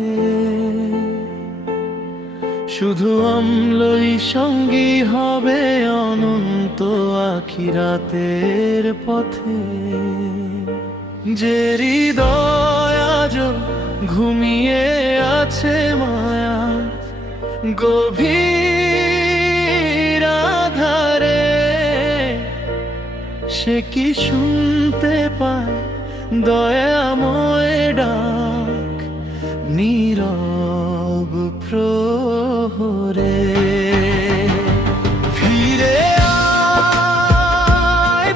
পথে, শুধু অম্লই সঙ্গী হবে অনন্ত আখিরাতের পথে। যে হৃদয় আজ ঘুমিয়ে আছে মায়া গভীর আধারে, সে কি শুনতে পায় দয়াময় ডাক নীরব প্রহরে? ফিরে আয়,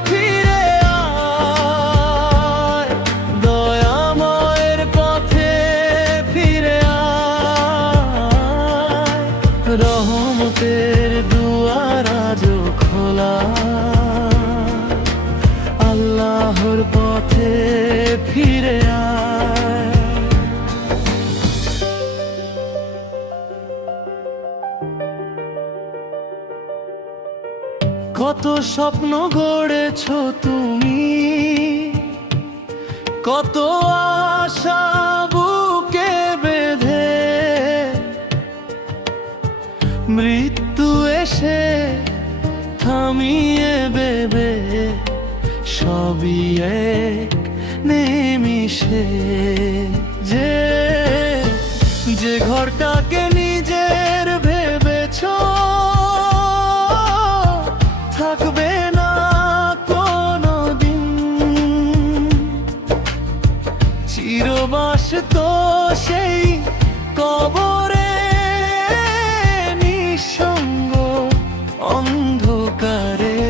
ফিরে আয়, দয়াময়ের পথে ফিরে আয়। রহমতের দুয়ার আজ খোলা, আল্লাহর পথে ফিরে আয়। কত স্বপ্ন গড়েছ তুমি, কত আশা বুকে বেঁধে, মৃত্যু এসে থামিয়ে দেবে সবই এক নিমিষে। যে ঘরটাকে নিজের ভেবেছ থাকবে না কোনো দিন, চিরবাস তো সেই কবরে নিঃসঙ্গ অন্ধকারে।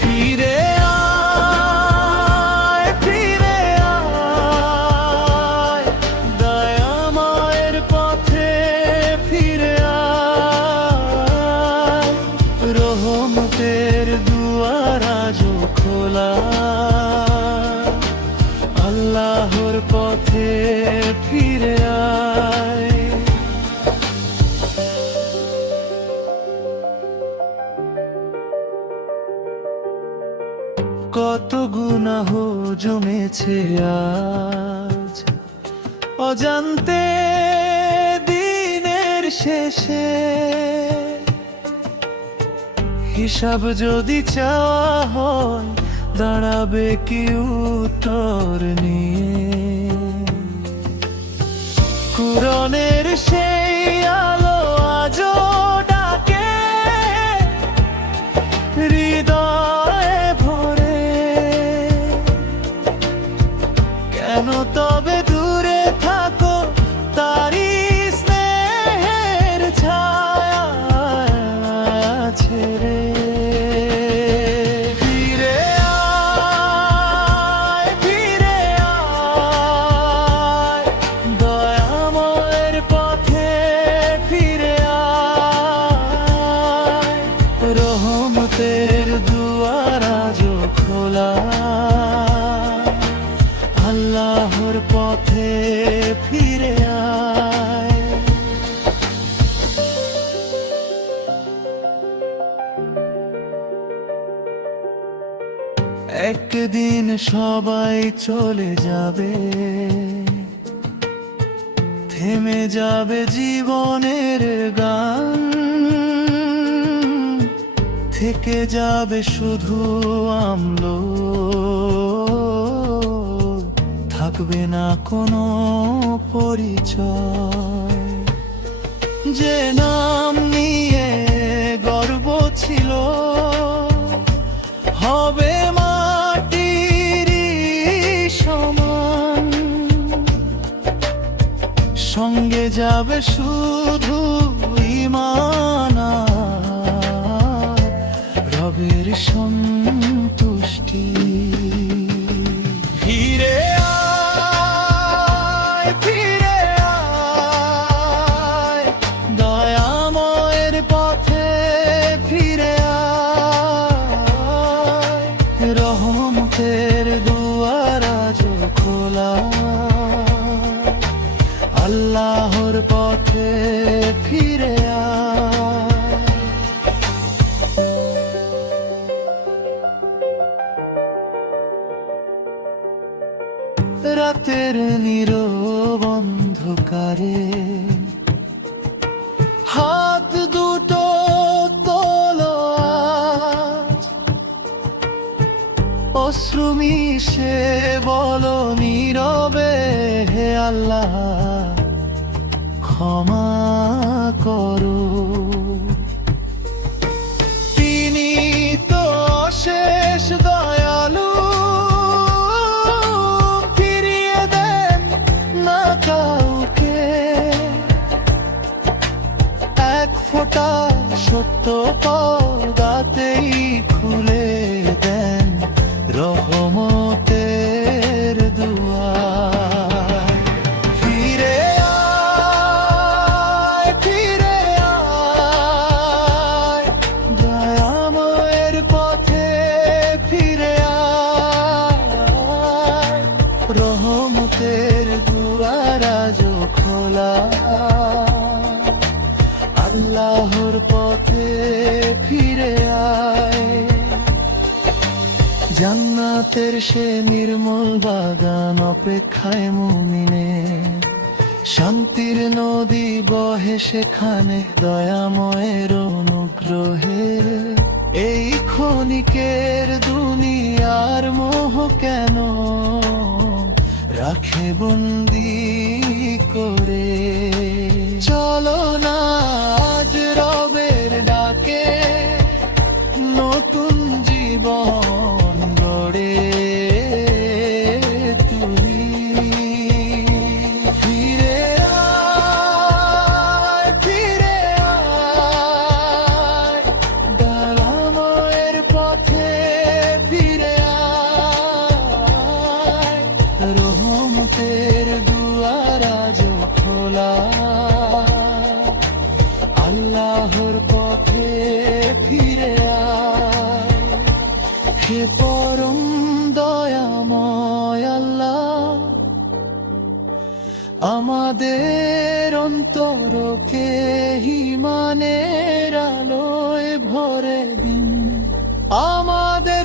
ফিরে আয়, ফিরে আয়, দয়াময়ের পথে ফিরে আয়। রহমতের দুয়ার আজ খোলা, আল্লাহর পথে ফিরে আয়। কত গুনাহ জমেছে আজ অজান্তে দিনের শেষে, হিসাব যদি চাওয়া হয় দাঁড়াবে কি উত্তর নিয়ে? কুরআনের সেই আলো আজও ডাকে হৃদয়ে ভরে, কেন তবে দূরে থাকো তারি স্নেহের ছায়া ছেড়ে? ফিরে আয়, ফিরে আয়, দয়াময়ের পথে ফিরে আয়। রহমতের দুয়ার আজ খোলা, আল্লাহর পথে ফিরে আয়। একদিন সবাই চলে যাবে, থেমে যাবে জীবনের গান, থেকে যাবে শুধু আম্ল, থাকবে না কোনো পরিচয়। যে নাম নিয়ে গর্ব ছিল হবে মাটির সমান, সঙ্গে যাবে শুধু ঈমান আর রবের সন্তুষ্টি। ফিরে আয়, ফিরে আয়, দয়াময়ের পথে ফিরে আয়। রহমতের দুয়ার আজ খোলা, আল্লাহর পথে ফিরে আয়। রাতের নীরব অন্ধকারে। হাত দুটো তোলো আজ, অশ্রু মিশে বলো নীরবে, হে আল্লাহ ক্ষমা করো। তিনি তো অশেষ দয়ালু, ফিরিয়ে দেন না কাউকে। এক ফোঁটা সত্য পর্দাতেই খুলে দেন রহমতের দুয়ার। ফিরে আয়, ফিরে আয়, দয়াময়ের পথে ফিরে আয়। রহমতের দুয়ার আজও খোলা, আল্লাহর পথে ফিরে আয়। জান্নাতের সে নির্মল বাগান অপেক্ষায় মুমিনের, শান্তির নদী বহে সেখানে দয়াময়ের অনুগ্রহে। এই ক্ষণিকের দুনিয়ার মোহ কেন রাখে বন্দি করে। চলো না আজ রবের ডাকে নতুন জীবন গড়ে তুলি। ফিরে আয়, ফিরে আয়, দয়াময়ের পথে ফিরে আয়। রহমতের দুয়ার আজও খোলা, আল্লাহর পথে ফিরে আয়। হে পরম দয়াময় আল্লাহ, আমাদের অন্তরকে ঈমানের আলোয় ভরে দিন। আমাদের